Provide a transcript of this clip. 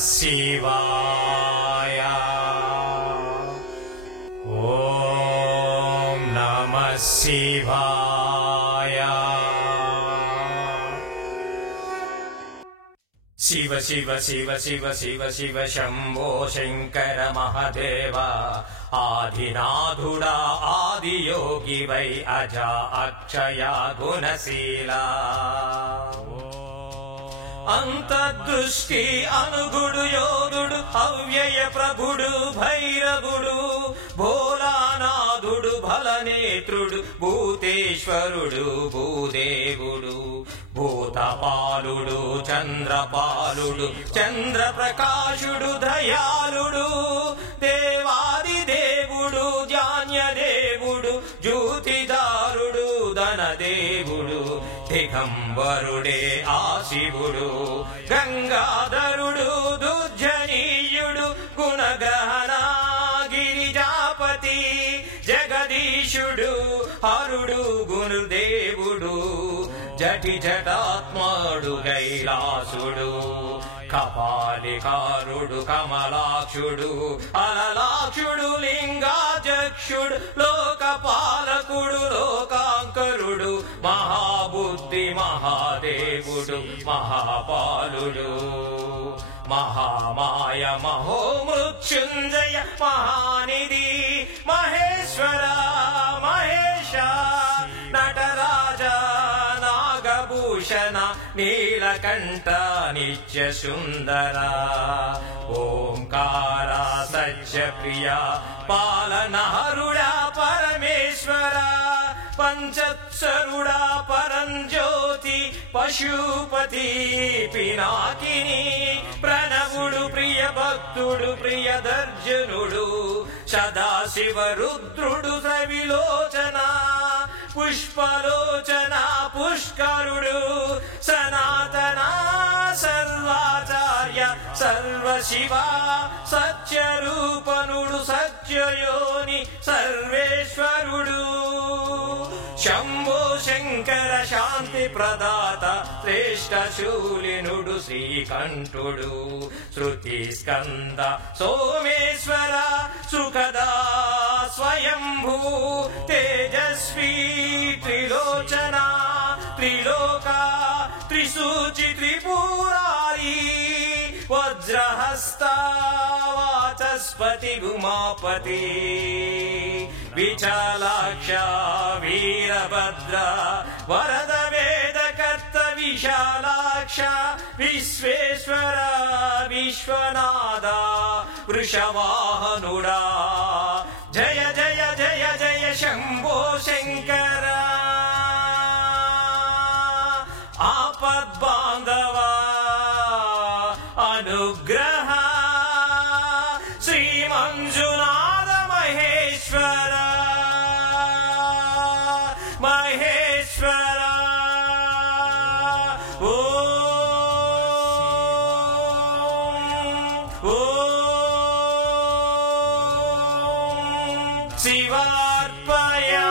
శివాయ ఓం నమః శివాయ శివ శివ శివ శివ శివ శివ శంభో శంకర మహదేవ ఆదినాథుడా ఆదియోగి వై అజా అక్షయ గుణశీలా అంతర్దృష్టి అనుగుడు యోధుడు అవ్యయ ప్రభుడు భైరవుడు భోలానాథుడు బలనేత్రుడు భూతేశ్వరుడు భూదేవుడు భూతపాలుడు చంద్రపాలుడు చంద్రప్రకాశుడు దయాళుడు దేవాది దేవుడు ధాన్యదేవుడు జ్యోతిదారుడు ధనదేవుడు దిగంబరుడే ఆ శివుడు గంగాధరుడు దుర్జనీయుడు గుణగహన గిరిజాపతి జగదీశుడు హరుడు గురుదేవుడు జటి జటాత్ముడు కైలాసుడు కపాలికారుడు కమలాక్షుడు అలలాక్షుడు లింగాధ్యక్షుడు లోకపాలకుడు లోకాంకరుడు మహాబుద్ధి మహాదేవుడు మహాపాలుడు మహామాయ మహోమృత్యుంజయ మహానిధి మహేశ్వర మహేశ నటరాజ నాగభూషణ నీలకంఠ నిత్య సుందర ఓంకార సత్యప్రియ పాలనహరుడా పరమేశ్వర పంచక్షరుడా పరంజ్యోతి పశుపతి పినాకిని ప్రణవుడు ప్రియ భక్తుడు ప్రియదర్జనుడు సదాశివ రుద్రుడు త్రివిలోచన పుష్పలోచన పుష్కరుడు సనాతన సర్వాచార్య సర్వశివ సత్యరూపనుడు సత్యయోని సర్వేశ్వరుడు శంభో శంకర శాంతి ప్రదాత శ్రేష్ఠ శూలినుడు శ్రీకంఠుడు శృతి స్కంద సోమేశ్వర సుఖదా స్వయంభూ తేజస్వీ త్రిలోచన త్రిలోక త్రిసూచి త్రిపురారీ వజ్రహస్త వాచస్పతి ఉమాపతి విశాలాక్ష వీరభద్ర వరద వేదకర్త విశాలాక్ష విశ్వేశ్వర విశ్వనాథ వృషవాహనుడా జయ జయ జయ జయ శంభో శంకర ఆపద్బాంధవ అనుగ్రహ శ్రీ మంజునాథ మహేశ్వర మహేశ్వర శివార్పయా